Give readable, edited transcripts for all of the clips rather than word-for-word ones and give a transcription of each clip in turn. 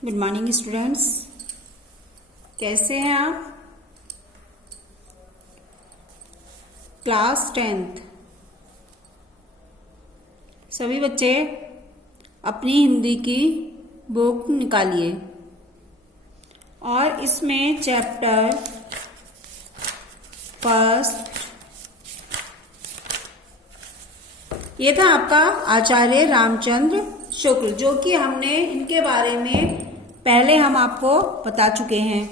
Good morning students, कैसे हैं आप? क्लास 10th सभी बच्चे अपनी हिंदी की बुक निकालिए और इसमें चैप्टर फर्स्ट ये था आपका आचार्य रामचंद्र शुक्ल, जो कि हमने इनके बारे में पहले हम आपको बता चुके हैं,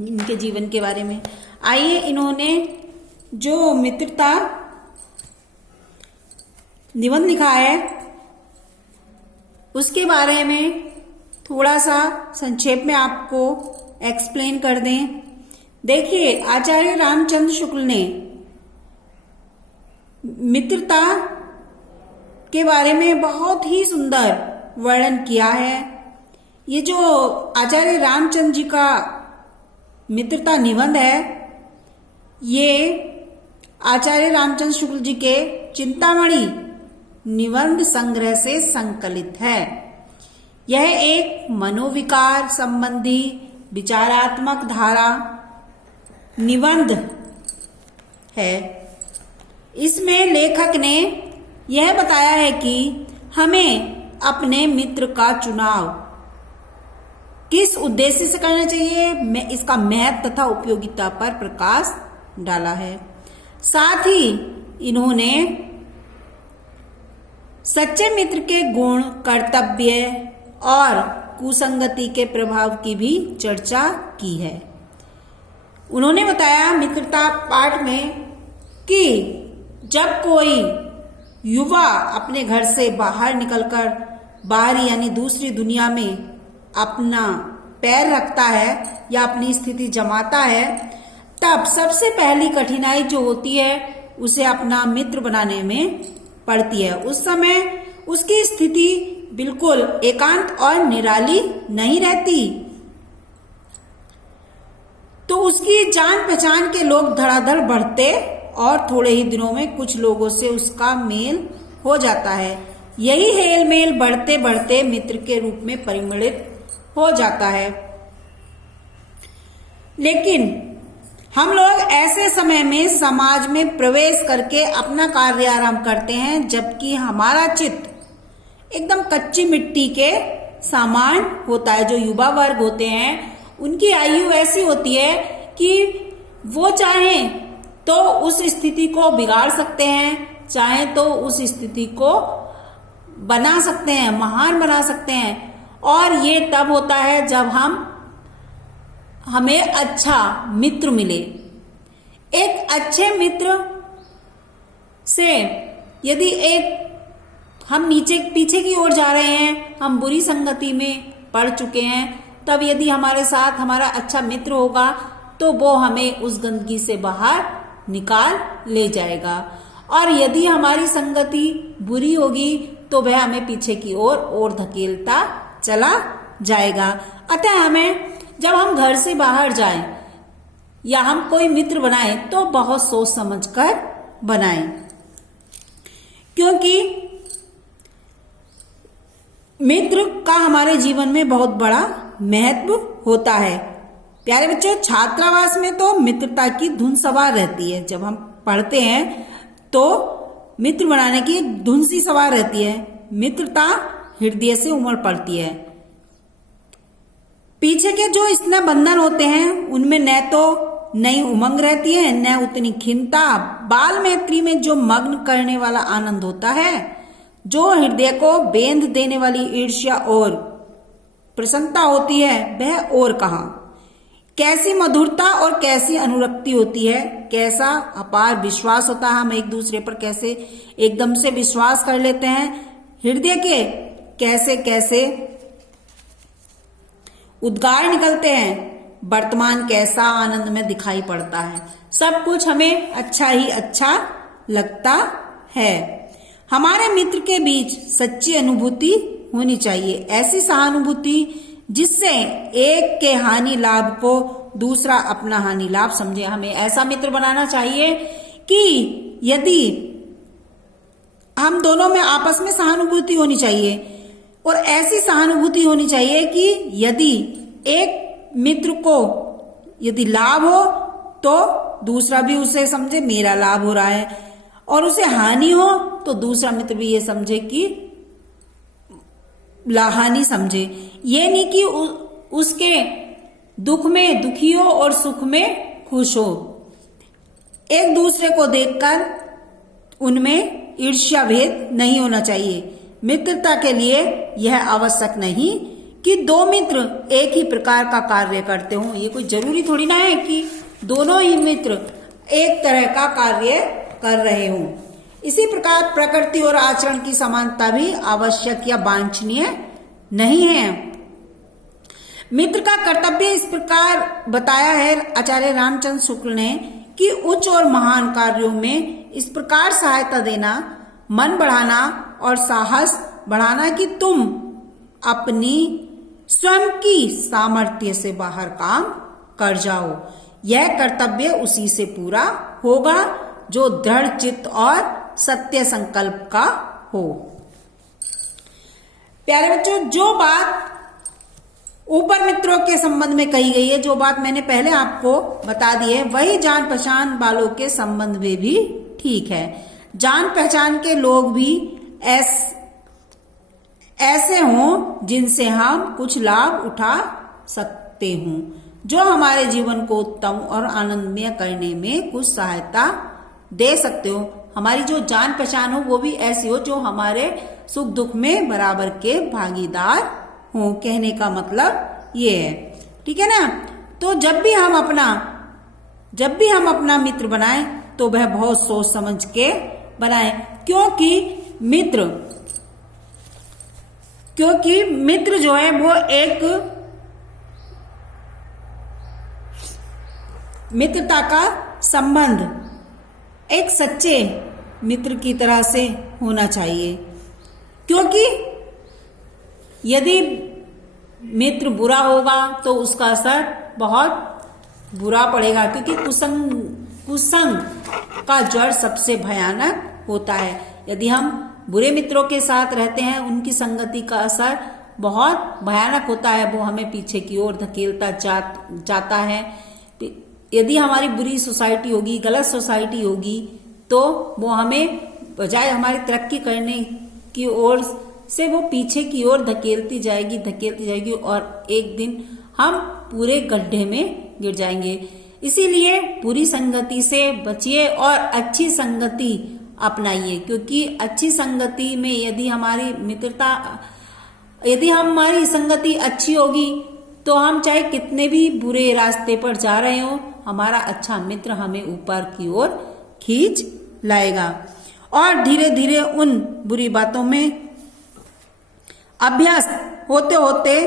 इनके जीवन के बारे में। आइए, इन्होंने जो मित्रता निबंध लिखा है उसके बारे में थोड़ा सा संक्षेप में आपको एक्सप्लेन कर दें। देखिए, आचार्य रामचंद्र शुक्ल ने मित्रता के बारे में बहुत ही सुंदर वर्णन किया है। ये जो आचार्य रामचंद्र जी का मित्रता निबंध है, ये आचार्य रामचंद्र शुक्ल जी के चिंतामणि निबंध संग्रह से संकलित है। यह एक मनोविकार संबंधी विचारात्मक धारा निबंध है। इसमें लेखक ने यह बताया है कि हमें अपने मित्र का चुनाव किस उद्देश्य से करना चाहिए, मैं इसका महत्व तथा उपयोगिता पर प्रकाश डाला है। साथ ही इन्होंने सच्चे मित्र के गुण, कर्तव्य और कुसंगति के प्रभाव की भी चर्चा की है। उन्होंने बताया मित्रता पाठ में कि जब कोई युवा अपने घर से बाहर निकलकर बाहरी यानी दूसरी दुनिया में अपना पैर रखता है या अपनी स्थिति जमाता है, तब सबसे पहली कठिनाई जो होती है उसे अपना मित्र बनाने में पड़ती है। उस समय उसकी स्थिति बिल्कुल एकांत और निराली नहीं रहती, तो उसकी जान पहचान के लोग धड़ाधड़ बढ़ते और थोड़े ही दिनों में कुछ लोगों से उसका मेल हो जाता है। यही हेल मेल बढ़ते बढ़ते मित्र के रूप में परिमलित हो जाता है। लेकिन हम लोग ऐसे समय में समाज में प्रवेश करके अपना कार्य आरंभ करते हैं, जबकि हमारा चित्त एकदम कच्ची मिट्टी के समान होता है। जो युवा वर्ग होते हैं उनकी आयु ऐसी होती है कि वो चाहें तो उस स्थिति को बिगाड़ सकते हैं, चाहे तो उस स्थिति को बना सकते हैं, महान बना सकते हैं। और ये तब होता है जब हमें अच्छा मित्र मिले। एक अच्छे मित्र से यदि हम पीछे की ओर जा रहे हैं, हम बुरी संगति में पड़ चुके हैं, तब यदि हमारे साथ हमारा अच्छा मित्र होगा तो वो हमें उस गंदगी से बाहर निकाल ले जाएगा। और यदि हमारी संगति बुरी होगी तो वह हमें पीछे की ओर धकेलता चला जाएगा। अतः हमें जब हम घर से बाहर जाएं या हम कोई मित्र बनाएं तो बहुत सोच समझकर बनाएं, क्योंकि मित्र का हमारे जीवन में बहुत बड़ा महत्व होता है। प्यारे बच्चों, छात्रावास में तो मित्रता की धुन सवार रहती है। जब हम पढ़ते हैं तो मित्र बनाने की एक धुन सी सवार रहती है। मित्रता हृदय से उमड़ पड़ती है। पीछे के जो स्नेह बंधन होते हैं उनमें न तो नई उमंग रहती है, न उतनी खिन्नता। बाल मैत्री में जो मग्न करने वाला आनंद होता है, जो हृदय को बेंध देने वाली ईर्ष्या और प्रसन्नता होती है, वह और कहाँ। कैसी मधुरता और कैसी अनुरक्ति होती है, कैसा अपार विश्वास होता है। हम एक दूसरे पर कैसे एकदम से विश्वास कर लेते हैं। हृदय के कैसे कैसे उद्गार निकलते हैं। वर्तमान कैसा आनंद में दिखाई पड़ता है। सब कुछ हमें अच्छा ही अच्छा लगता है। हमारे मित्र के बीच सच्ची अनुभूति होनी चाहिए, ऐसी सहानुभूति जिससे एक के हानि लाभ को दूसरा अपना हानि लाभ समझे। हमें ऐसा मित्र बनाना चाहिए कि यदि हम दोनों में आपस में सहानुभूति होनी चाहिए। और ऐसी सहानुभूति होनी चाहिए कि यदि एक मित्र को यदि लाभ हो तो दूसरा भी उसे समझे मेरा लाभ हो रहा है, और उसे हानि हो तो दूसरा मित्र भी ये समझे कि हानि समझे। ये नहीं कि उसके दुख में दुखी हो और सुख में खुश हो। एक दूसरे को देखकर उनमें ईर्ष्या भेद नहीं होना चाहिए। मित्रता के लिए यह आवश्यक नहीं कि दो मित्र एक ही प्रकार का कार्य करते हों। ये कोई जरूरी थोड़ी ना है कि दोनों ही मित्र एक तरह का कार्य कर रहे हों। इसी प्रकार प्रकृति और आचरण की समानता भी आवश्यक या वांछनीय नहीं है। मित्र का कर्तव्य इस प्रकार बताया है आचार्य रामचंद्र शुक्ल ने कि उच्च और महान कार्यों में इस प्रकार सहायता देना, मन बढ़ाना और साहस बढ़ाना कि तुम अपनी स्वयं की सामर्थ्य से बाहर काम कर जाओ। यह कर्तव्य उसी से पूरा होगा जो दृढ़ चित्त और सत्य संकल्प का हो। प्यारे बच्चों, जो बात ऊपर मित्रों के संबंध में कही गई है, जो बात मैंने पहले आपको बता दी है, वही जान पहचान वालों के संबंध में भी ठीक है। जान पहचान के लोग भी ऐसे हों जिनसे हम कुछ लाभ उठा सकते हों, जो हमारे जीवन को उत्तम और आनंदमय करने में कुछ सहायता दे सकते हो। हमारी जो जान पहचान हो वो भी ऐसी हो जो हमारे सुख दुख में बराबर के भागीदार हो। कहने का मतलब ये है, ठीक है ना। तो जब भी हम अपना मित्र बनाएं तो वह बहुत सोच समझ के बनाएं, क्योंकि मित्र जो है वो एक मित्रता का संबंध एक सच्चे मित्र की तरह से होना चाहिए। क्योंकि यदि मित्र बुरा होगा तो उसका असर बहुत बुरा पड़ेगा, क्योंकि कुसंग का जड़ सबसे भयानक होता है। यदि हम बुरे मित्रों के साथ रहते हैं, उनकी संगति का असर बहुत भयानक होता है, वो हमें पीछे की ओर धकेलता जाता है। यदि हमारी बुरी सोसाइटी होगी, गलत सोसाइटी होगी, तो वो हमें बजाय हमारी तरक्की करने की ओर से वो पीछे की ओर धकेलती जाएगी और एक दिन हम पूरे गड्ढे में गिर जाएंगे। इसीलिए बुरी संगति से बचिए और अच्छी संगति अपनाइए, क्योंकि अच्छी संगति में यदि हमारी संगति अच्छी होगी तो हम चाहे कितने भी बुरे रास्ते पर जा रहे हो, हमारा अच्छा मित्र हमें ऊपर की ओर खींच लाएगा। और धीरे धीरे उन बुरी बातों में अभ्यास होते होते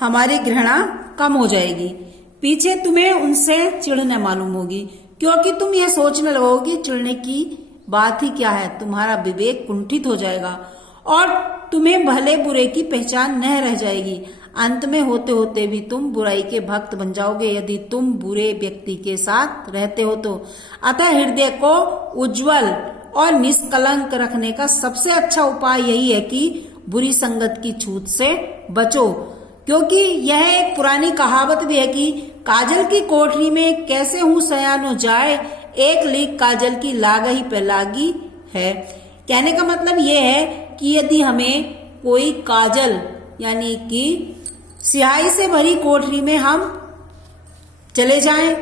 हमारी घृणा कम हो जाएगी। पीछे तुम्हें उनसे चिढ़ने मालूम होगी, क्योंकि तुम यह सोचने लगोगे चिढ़ने की बात ही क्या है। तुम्हारा विवेक कुंठित हो जाएगा और तुम्हें भले बुरे की पहचान न रह जाएगी। अंत में होते होते भी तुम बुराई के भक्त बन जाओगे, यदि तुम बुरे व्यक्ति के साथ रहते हो तो। अतः हृदय को उज्जवल और निष्कलंक रखने का सबसे अच्छा उपाय यही है कि बुरी संगत की छूत से बचो। क्योंकि यह एक पुरानी कहावत भी है कि काजल की कोठरी में कैसे हूं सयानो जाए, एक लीक काजल की लागही पे लागी है। कहने का मतलब यह है कि यदि हमें कोई काजल यानी कि स्याही से भरी कोठरी में हम चले जाएं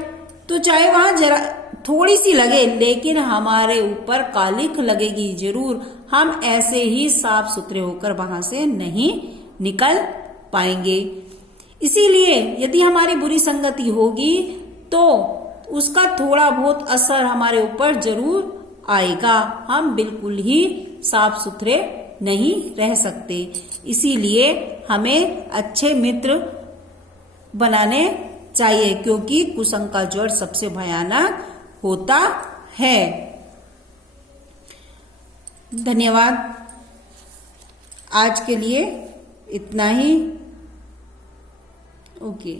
तो चाहे वहां जरा थोड़ी सी लगे, लेकिन हमारे ऊपर कालिख लगेगी जरूर। हम ऐसे ही साफ सुथरे होकर वहां से नहीं निकल पाएंगे। इसीलिए यदि हमारी बुरी संगति होगी तो उसका थोड़ा बहुत असर हमारे ऊपर जरूर आएगा। हम बिल्कुल ही साफ सुथरे नहीं रह सकते। इसीलिए हमें अच्छे मित्र बनाने चाहिए, क्योंकि कुसंग का जड़ सबसे भयानक होता है। धन्यवाद। आज के लिए इतना ही। Okay,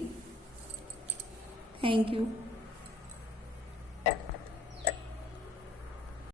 thank you.